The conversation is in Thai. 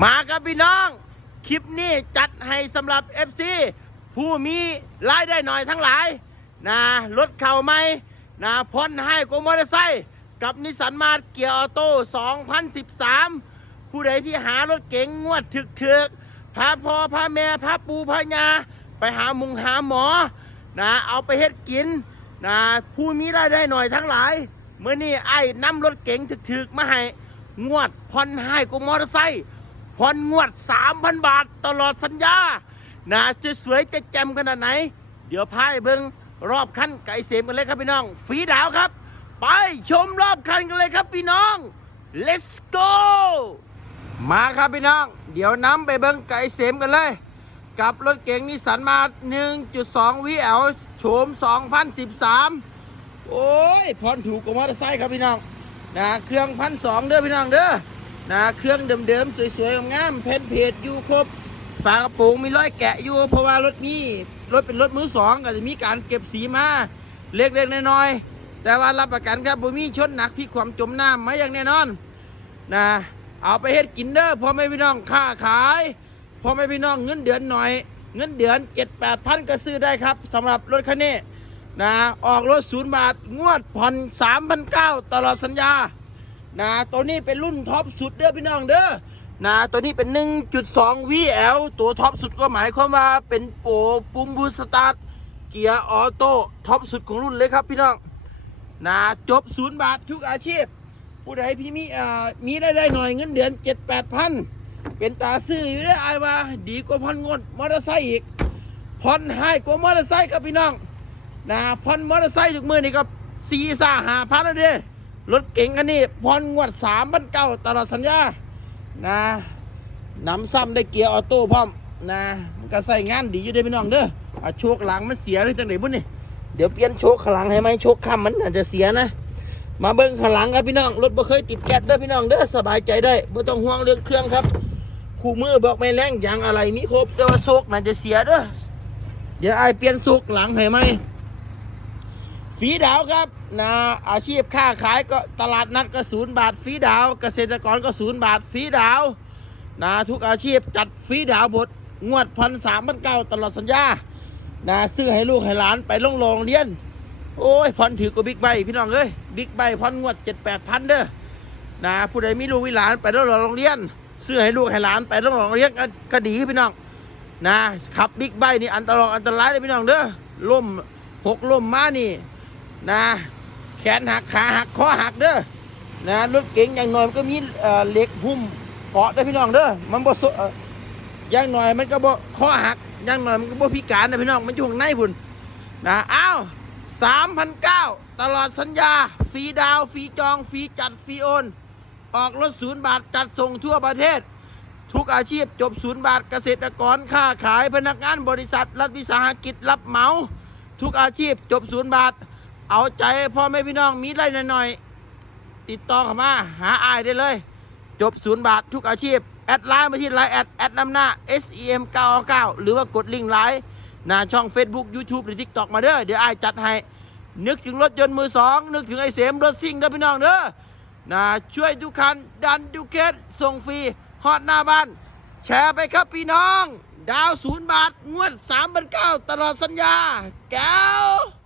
มาครับพี่น้อง คลิปนี้จัดให้สำหรับ FC ผู้มีรายได้หน่อยทั้งหลายนะรถเข่าไหมนะพ้นให้กมอเตอร์ไซค์กับนิสสันมาเกียร์ออโต้ 2013 ผู้ใดที่หารถเก๋งงวดถึกถึกๆพาพ่อพาแม่พาปูพายา ไปหามุงหาหมอนะเอาไปเฮ็ดกินนะผู้มีรายได้หน่อยทั้งหลายเมื่อนี้ไอ้นำรถเก๋งถึกๆมาให้งวดผ่อนให้กมอเตอร์ไซค์ ผ่อนงวด 3,000 บาทตลอดสัญญานะจะสวยจะแจ่มขนาดไหน เดี๋ยวพายเบิงรอบคันไก่เสมกันเลยครับพี่น้อง ฝีดาวครับ ไปชมรอบคันกันเลยครับพี่น้อง let's go มาครับพี่น้อง เดี๋ยวนำไปเบิงไก่เสมกันเลย กับรถเก๋งนิสสันมา 1.2 VL โฉม 2013 โอ้ยพรถูกกว่ามอเตอร์ไซค์ครับพี่น้องนะเครื่องพันสองเด้อพี่น้องเด้อ นะเครื่องเดิมๆสวยๆงามๆเพนเพจอยู่ครบฝากระโปรงมีร้อยแกะอยู่เพราะว่ารถนี้รถเป็นรถมือสองก็จะมีการเก็บสีมาเล็กๆน้อยๆแต่ว่ารับประกันครับบ่มีชนหนักพลิกความจมน้ำมาอย่างแน่นอนนะเอาไปเฮ็ดกินเด้อพ่อแม่พี่น้องค้าขายพ่อแม่พี่น้องเงินเดือนหน่อย เงินเดือนเจ็ดแปดพันก็ซื้อได้ครับสำหรับรถคันนี้นะออกรถศูนย์บาทงวดผ่อนสามพันเก้าตลอดสัญญา นะตัวนี้เป็นรุ่นท็อปสุดเด้อพี่น้องเด้อนะตัวนี้เป็น 1.2 VL ตัวท็อปสุดก็หมายความว่าเป็นโปรปุ่มบูสตาร์ทเกียร์ออโต้ท็อปสุดของรุ่นเลยครับพี่น้องนะจบศูนย์บาททุกอาชีพ ผู้ใดพี่มีอ่ามีได้ได้หน่อยเงินเดือนเจ็ดแปดพันเป็นตาซื้ออยู่ได้อายว่า ดีกว่าผ่อนงวดมอเตอร์ไซค์อีกผ่อนให้กว่ามอเตอร์ไซค์ครับพี่น้องนะผ่อนมอเตอร์ไซค์ทุกมือนี่ก็สี่สาหาพันแล้วเด้ รถเก๋งคันนี้ผ่อนงวดสามพันเก้าตลอดสัญญา นะนำซ้ำได้เกียร์ออโต้พร้อม นะ มันก็ใส่งานดีอยู่เด้พี่น้องเด้ออโชคหลังมันเสียหรือจังไหนบุ้นนี่ เดี๋ยวเปลี่ยนโชคข้างหลังให้ไหมโชคค้ำมันอาจจะเสียนะ มาเบิ้งข้างหลังครับพี่น้อง รถบ่เคยติดแก๊สเด้อพี่น้องเด้อ สบายใจได้ไม่ต้องห่วงเรื่องเครื่องครับ คู่มือบอกไม่แรงยางอะไรมีครบแต่ว่าโชคน่าจะเสียเด้อ เดี๋ยวไอเปลี่ยนโชคหลังให้ไหม ฝีดาวครับนะอาชีพค้าขายก็ตลาดนัดก็ศูนย์บาทฝีดาว เกษตรกรก็ศูนย์บาทฝีดาวนะทุกอาชีพจัดฝีดาวบทงวดพันสามพันเก้าตลอดสัญญานะซื้อให้ลูกให้หลานไปโรงโรงเรียน โอ้ยพอนถือกับบิ๊กไบพี่น้องเอ้ยบิ๊กไบพอนงวดเจ็ดแปดพันเด้อนะผู้ใดมีลูกมีหลานไปโรงโรงเรียนซื้อให้ลูกให้หลานไปโรงโรงเรียนก็ดีพี่น้องนะขับบิ๊กไบนี่อันตรายอันตรายเลยพี่น้องเด้อล่มหกล่มมานี่ นะ แขนหักขาหักคอหักเด้อนะรถเก๋งอย่างหน้อยมันก็มีเอ่อเหล็กหุ้มเกาะเด้พี่น้องเด้อมันบ่เอ่อย่างหน้อยมันก็บ่คอหักอย่างหน้อยมันก็บ่พิการนะพี่น้องมันอยู่ข้างในพุ่นนะอ้าวสามพันเก้าตลอดสัญญาฟรีดาวฟรีจองฟรีจัดฟรีโอน ออกรถศูนย์บาทจัดส่งทั่วประเทศ ทุกอาชีพจบศูนย์บาทเกษตรกรค้าขายพนักงานบริษัท รัฐวิสาหกิจรับเหมา ทุกอาชีพจบศูนย์บาท เอาใจพ่อแม่พี่น้องมีไรหน่อยๆติดต่อเข้ามาหาอายได้เลย จบศูนย์บาททุกอาชีพ แอดไลน์มาที่ไลน์แอดแอดนำหน้า SEM 999หรือว่ากดลิงก์ไลน์หน้าช่อง Facebook YouTube หรือ TikTok มาเด้อเดี๋ยวอายจัดให้ นึกถึงรถยนต์มือสองนึกถึงไอเสมรถซิ่งเด้อพี่น้องเด้อนะช่วยทุกคันดันดูเคสส่งฟรีฮอดหน้าบ้าน แชร์ไปครับพี่น้อง ดาวศูนย์บาท งวด3 9 0 0ตลอดสัญญา แก้ว